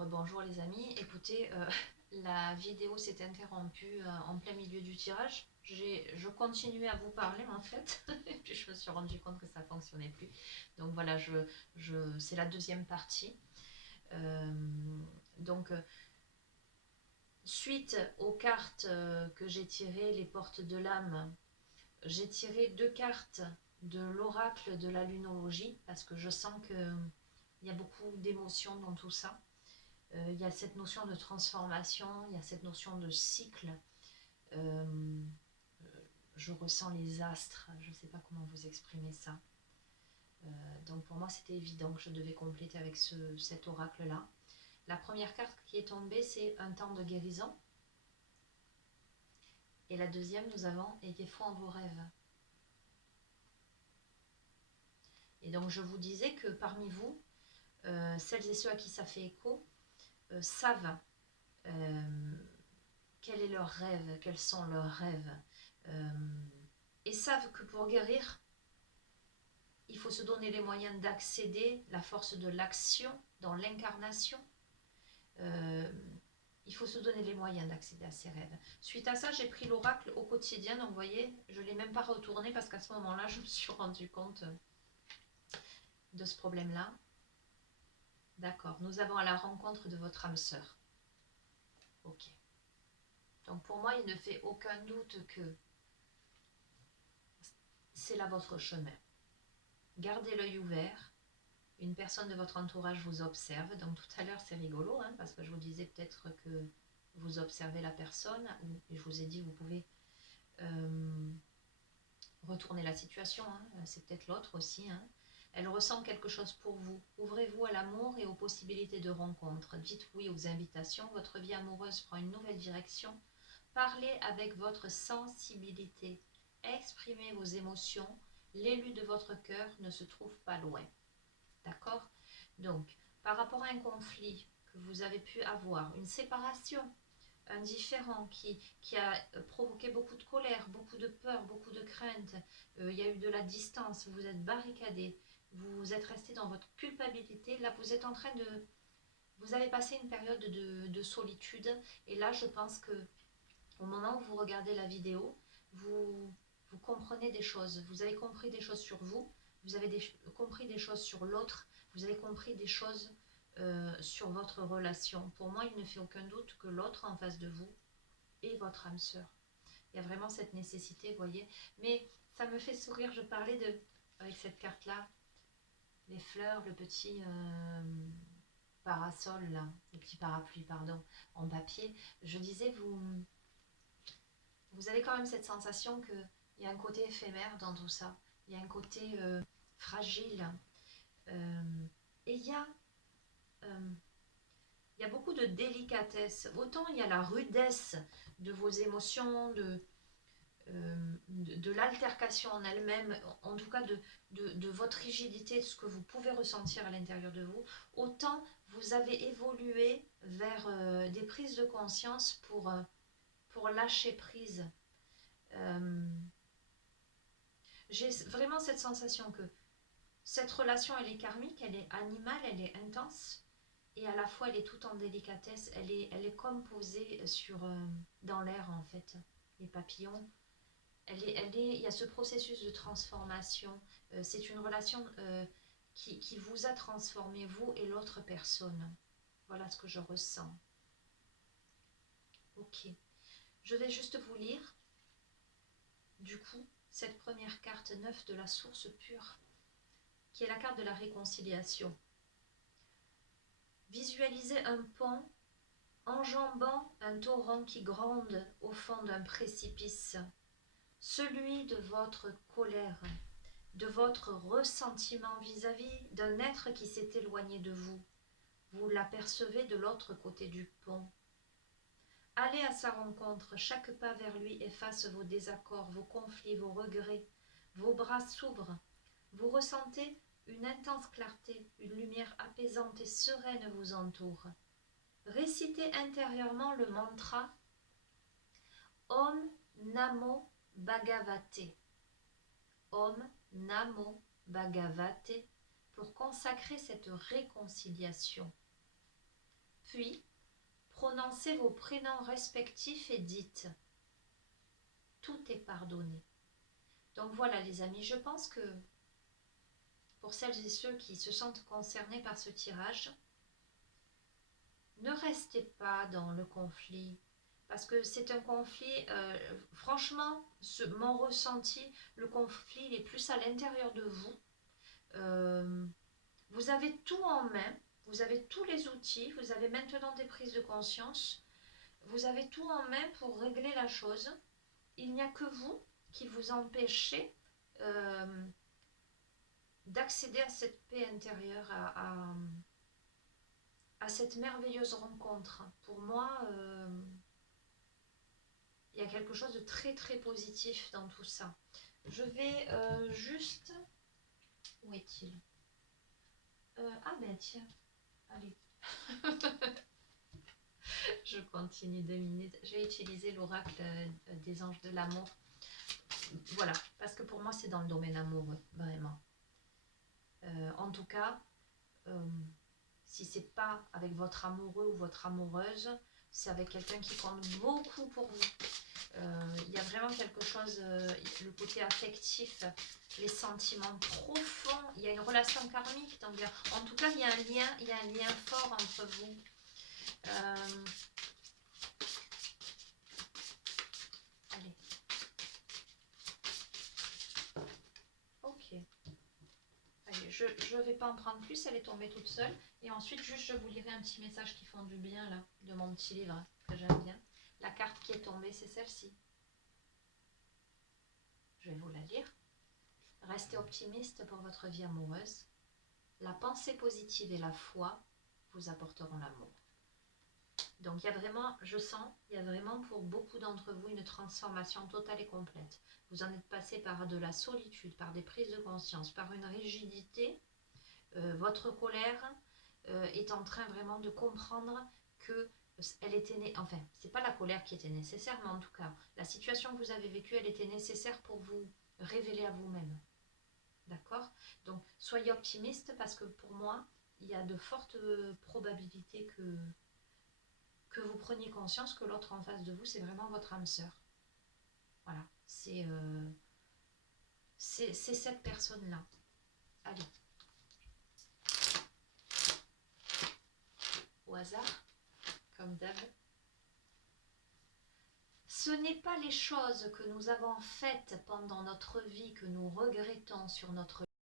Rebonjour les amis, écoutez, la vidéo s'est interrompue en plein milieu du tirage. Je continuais à vous parler en fait, et puis je me suis rendu compte que ça ne fonctionnait plus. Donc voilà, c'est la deuxième partie. Euh, donc, suite aux cartes que j'ai tirées, les portes de l'âme, j'ai tiré 2 cartes de l'oracle de la lunologie, parce que je sens qu'il y a beaucoup d'émotions dans tout ça. Il y a cette notion de transformation, il y a cette notion de cycle. Euh, je ressens les astres, je ne sais pas comment vous exprimer ça. Donc pour moi, c'était évident que je devais compléter avec cet oracle-là. La première carte qui est tombée, c'est un temps de guérison. Et la deuxième, nous avons « Ayez foi en vos rêves ». Et donc je vous disais que parmi vous, celles et ceux à qui ça fait écho, savent quel est leur rêve, quels sont leurs rêves, et savent que pour guérir, il faut se donner les moyens d'accéder, la force de l'action dans l'incarnation. Il faut se donner les moyens d'accéder à ses rêves. Suite à ça, j'ai pris l'oracle au quotidien, donc vous voyez, je ne l'ai même pas retourné parce qu'à ce moment-là, je me suis rendu compte de ce problème-là. D'accord, nous avons à la rencontre de votre âme sœur. Ok. Donc pour moi, il ne fait aucun doute que c'est là votre chemin. Gardez l'œil ouvert. Une personne de votre entourage vous observe. Donc tout à l'heure, c'est rigolo, hein, parce que je vous disais peut-être que vous observez la personne. Et je vous ai dit, vous pouvez retourner la situation. Hein, c'est peut-être l'autre aussi. Hein. Elle ressent quelque chose pour vous. Ouvrez-vous à l'amour et aux possibilités de rencontre. Dites oui aux invitations. Votre vie amoureuse prend une nouvelle direction. Parlez avec votre sensibilité. Exprimez vos émotions. L'élu de votre cœur ne se trouve pas loin. D'accord? Donc, par rapport à un conflit que vous avez pu avoir, une séparation, un différend qui a provoqué beaucoup de colère, beaucoup de peur, beaucoup de crainte, il y a eu de la distance, vous êtes barricadé, vous êtes resté dans votre culpabilité, là vous êtes en train de... Vous avez passé une période de solitude, et là je pense que au moment où vous regardez la vidéo, vous comprenez des choses, vous avez compris des choses sur vous, vous avez compris des choses sur l'autre, vous avez compris des choses sur votre relation. Pour moi, il ne fait aucun doute que l'autre en face de vous est votre âme sœur. Il y a vraiment cette nécessité, vous voyez. Mais ça me fait sourire, je parlais avec cette carte-là, les fleurs, le petit parasol, là, le petit parapluie, pardon, en papier. Je disais, vous avez quand même cette sensation qu'il y a un côté éphémère dans tout ça. Il y a un côté fragile. Et il y a beaucoup de délicatesse. Autant il y a la rudesse de vos émotions, de l'altercation en elle-même, en tout cas de votre rigidité, de ce que vous pouvez ressentir à l'intérieur de vous, autant vous avez évolué vers des prises de conscience pour lâcher prise. J'ai vraiment cette sensation que cette relation, elle est karmique, elle est animale, elle est intense, et à la fois, elle est tout en délicatesse, elle est comme posée dans l'air, en fait, les papillons. Il y a ce processus de transformation. C'est une relation qui vous a transformé, vous et l'autre personne. Voilà ce que je ressens. Ok. Je vais juste vous lire, du coup, cette première carte 9 de la source pure, qui est la carte de la réconciliation. Visualisez un pont enjambant un torrent qui gronde au fond d'un précipice, celui de votre colère, de votre ressentiment vis-à-vis d'un être qui s'est éloigné de vous. Vous l'apercevez de l'autre côté du pont. Allez à sa rencontre, chaque pas vers lui efface vos désaccords, vos conflits, vos regrets. Vos bras s'ouvrent. Vous ressentez une intense clarté, une lumière apaisante et sereine vous entoure. Récitez intérieurement le mantra Om Namo Bhagavate. Om Namo Bhagavate pour consacrer cette réconciliation. puis prononcez vos prénoms respectifs et dites « Tout est pardonné ». Donc voilà les amis, je pense que pour celles et ceux qui se sentent concernés par ce tirage, ne restez pas dans le conflit, parce que c'est un conflit, franchement, mon ressenti, le conflit il est plus à l'intérieur de vous. Vous avez tout en main, vous avez tous les outils, vous avez maintenant des prises de conscience, vous avez tout en main pour régler la chose. Il n'y a que vous qui vous empêchez d'accéder à cette paix intérieure, à cette merveilleuse rencontre. Pour moi, il y a quelque chose de très très positif dans tout ça. Je vais juste... Où est-il? Ah ben tiens, allez. Je continue 2 minutes. Je vais utiliser l'oracle des anges de l'amour. Voilà, parce que pour moi c'est dans le domaine amoureux, vraiment. En tout cas, si c'est pas avec votre amoureux ou votre amoureuse, c'est avec quelqu'un qui compte beaucoup pour vous. Il y a vraiment quelque chose, le côté affectif, les sentiments profonds, il y a une relation karmique, donc en tout cas il y a un lien fort entre vous. Allez. Ok. Allez, je ne vais pas en prendre plus, elle est tombée toute seule. Et ensuite, juste, je vous lirai un petit message qui font du bien, là, de mon petit livre, que j'aime bien. La carte qui est tombée, c'est celle-ci. Je vais vous la lire. Restez optimiste pour votre vie amoureuse. La pensée positive et la foi vous apporteront l'amour. Donc, il y a vraiment, je sens, il y a vraiment pour beaucoup d'entre vous une transformation totale et complète. Vous en êtes passé par de la solitude, par des prises de conscience, par une rigidité. Votre colère est en train vraiment de comprendre que elle était enfin, c'est pas la colère qui était nécessaire, mais en tout cas, la situation que vous avez vécue, elle était nécessaire pour vous révéler à vous-même. D'accord? Donc, soyez optimiste parce que pour moi, il y a de fortes probabilités que vous preniez conscience que l'autre en face de vous, c'est vraiment votre âme sœur. Voilà, c'est cette personne-là. Allez. Au hasard, comme d'hab. Ce n'est pas les choses que nous avons faites pendant notre vie que nous regrettons sur notre